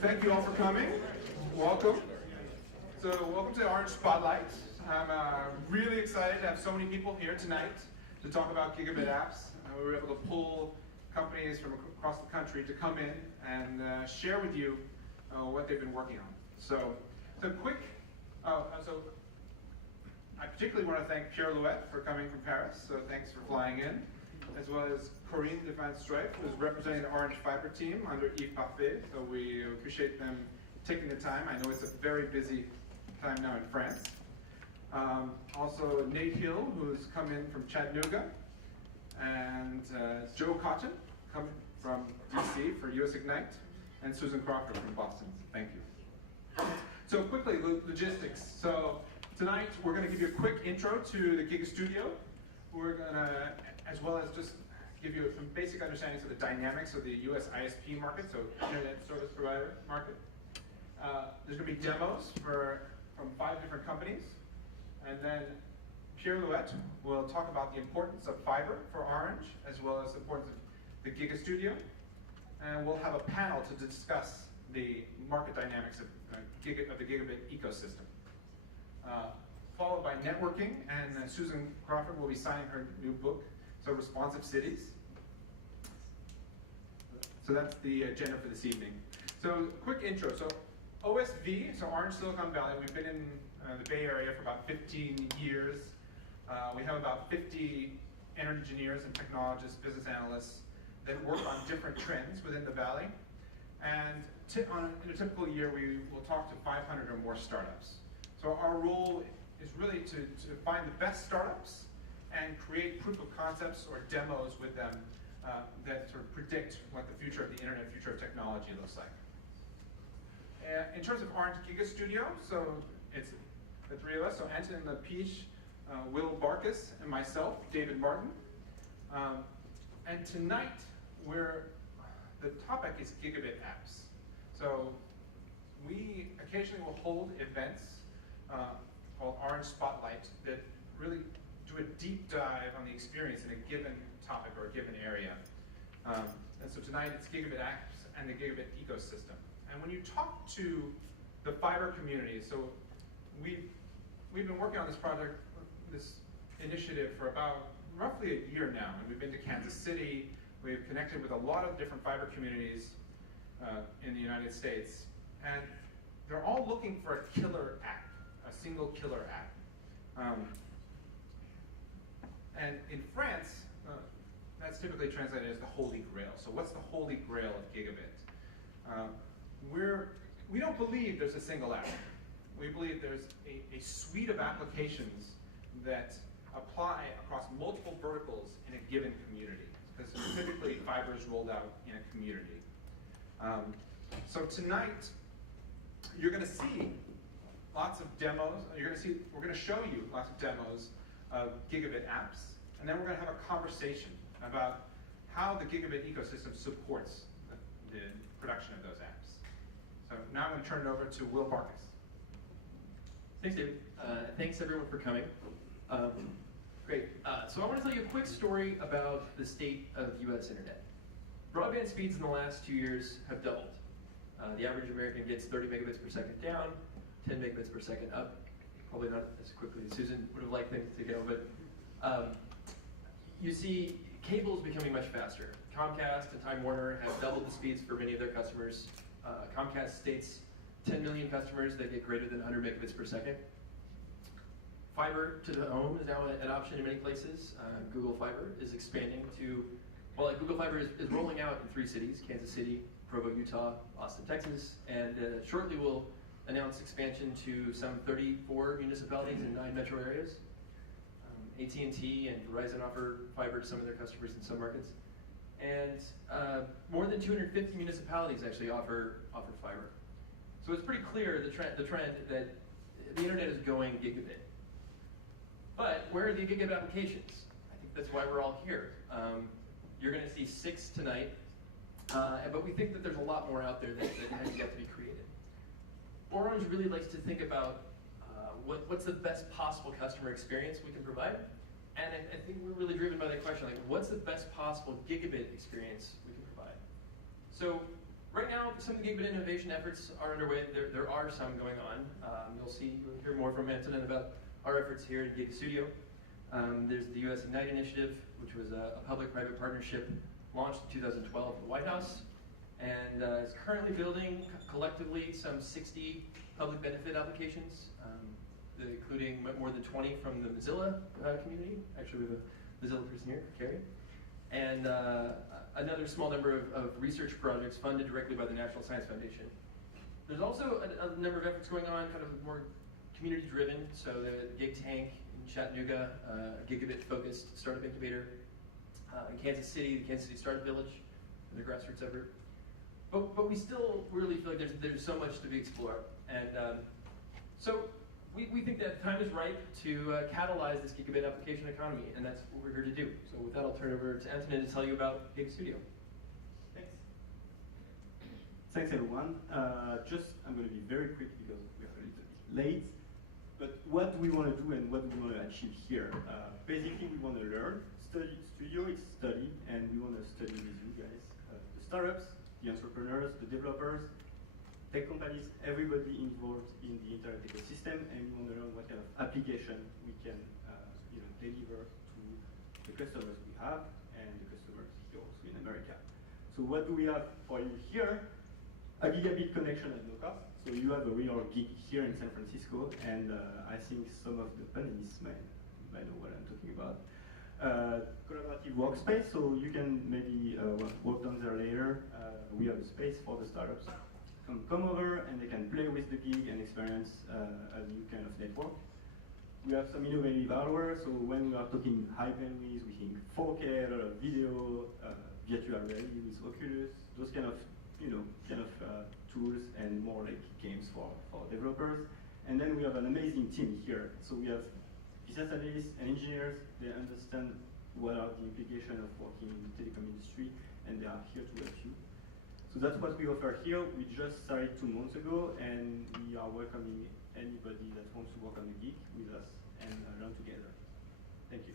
Thank you all for coming. Welcome. So welcome to Orange Spotlight. I'm really excited to have so many people here tonight to talk about gigabit apps. We were able to pull companies from across the country to come in and share with you what they've been working on. So quick, so I particularly want to thank Pierre Louette for coming from Paris, so thanks for flying in, as well as Corinne de Van Strijp, who's representing the Orange Fiber team under Yves Parfait, so we appreciate them taking the time. I know it's a very busy time now in France. Also Nate Hill, who's come in from Chattanooga, and Joe Cotton, coming from DC for US Ignite, and Susan Crawford from Boston. Thank you. So quickly, logistics. So tonight we're going to give you a quick intro to the GigaStudio. We're going to, as well as just give you some basic understandings of the dynamics of the US ISP market, so Internet Service Provider market. There's going to be demos from 5 different companies. And then Pierre Louette will talk about the importance of fiber for Orange, as well as the importance of the GigaStudio. And we'll have a panel to discuss the market dynamics of the gigabit ecosystem. Followed by networking, and Susan Crawford will be signing her new book, so Responsive Cities. So that's the agenda for this evening. So quick intro. So OSV, so Orange Silicon Valley, we've been in the Bay Area for about 15 years. We have about 50 engineers and technologists, business analysts that work on different trends within the valley. And in a typical year, we will talk to 500 or more startups. So our role is really to find the best startups and create proof of concepts or demos with them that sort of predict what the future of the internet, future of technology looks like. In terms of Orange GigaStudio, so it's the 3 of us, so Anton Lapiche, Will Barkas, and myself, David Martin. And tonight, the topic is gigabit apps. So we occasionally will hold events called Orange Spotlight that really do a deep dive on the experience in a given topic or a given area. And so tonight it's gigabit apps and the gigabit ecosystem. And when you talk to the fiber community, so we've been working on this project, this initiative for about roughly a year now, and we've been to Kansas City. We've connected with a lot of different fiber communities in the United States, and they're all looking for a killer app, a single killer app. And in France, that's typically translated as the Holy Grail. So what's the Holy Grail of gigabit? We don't believe there's a single app. We believe there's a suite of applications that apply across multiple verticals in a given community. Because typically fiber is rolled out in a community. So tonight, you're going to see lots of demos. We're going to show you lots of demos of gigabit apps, and then we're going to have a conversation about how the gigabit ecosystem supports the production of those apps. So now I'm going to turn it over to Will Barkas. Thanks, David. Thanks, everyone, for coming. Great. So I want to tell you a quick story about the state of US internet. Broadband speeds in the last 2 years have doubled. The average American gets 30 megabits per second down, 10 megabits per second up. Probably not as quickly as Susan would have liked things to go, but you see cables becoming much faster. Comcast and Time Warner have doubled the speeds for many of their customers. Comcast states 10 million customers that get greater than 100 megabits per second. Fiber to the home is now an option in many places. Google Fiber is expanding to, well, Google Fiber is rolling out in 3 cities, Kansas City, Provo, Utah, Austin, Texas, and shortly we'll announce expansion to some 34 municipalities in 9 metro areas. AT&T and Verizon offer fiber to some of their customers in some markets. And more than 250 municipalities actually offer fiber. So it's pretty clear, the trend that the internet is going gigabit. But where are the gigabit applications? I think that's why we're all here. You're going to see 6 tonight, but we think that there's a lot more out there that has yet to be created. Orange really likes to think about what's the best possible customer experience we can provide. And I think we're really driven by that question, like what's the best possible gigabit experience we can provide? So right now, some of the gigabit innovation efforts are underway. There are some going on. You'll hear more from Antonin about our efforts here at GigaStudio. There's the US Ignite initiative, which was a public-private partnership launched in 2012 at the White House, and is currently building collectively some 60 public benefit applications, including more than 20 from the Mozilla community. Actually, we have a Mozilla person here, Carrie. And another small number of research projects funded directly by the National Science Foundation. There's also a number of efforts going on, kind of more community-driven. So the Gig Tank in Chattanooga, a gigabit-focused startup incubator. In Kansas City, the Kansas City Startup Village, and the grassroots effort. But we still really feel like there's so much to be explored. And so we think that time is ripe to catalyze this gigabit application economy, and that's what we're here to do. So with that, I'll turn it over to Antonin to tell you about GigaStudio. Thanks. Thanks, everyone. I'm going to be very quick because we are a little bit late. But what do we want to do and what do we want to achieve here? Basically, we want to learn. Studio is study, and we want to study with you guys. The startups, the entrepreneurs, the developers, tech companies, everybody involved in the internet ecosystem, and we want to learn what kind of application we can deliver to the customers we have and the customers here also in America. So what do we have for you here? A gigabit connection at no cost. So you have a real gig here in San Francisco, and I think some of the panelists might know what I'm talking about. Collaborative workspace, so you can maybe work down there later. We have a space for the startups. Come over and they can play with the gig and experience a new kind of network. We have some innovative hardware, so when we are talking high bandwidth, we think 4K, a lot of video, virtual reality with Oculus, those kind of tools and more like games for developers. And then we have an amazing team here. So we have business analysts and engineers. They understand what are the implications of working in the telecom industry, and they are here to help you. So that's what we offer here. We just started 2 months ago, and we are welcoming anybody that wants to work on the gig with us and learn together. Thank you.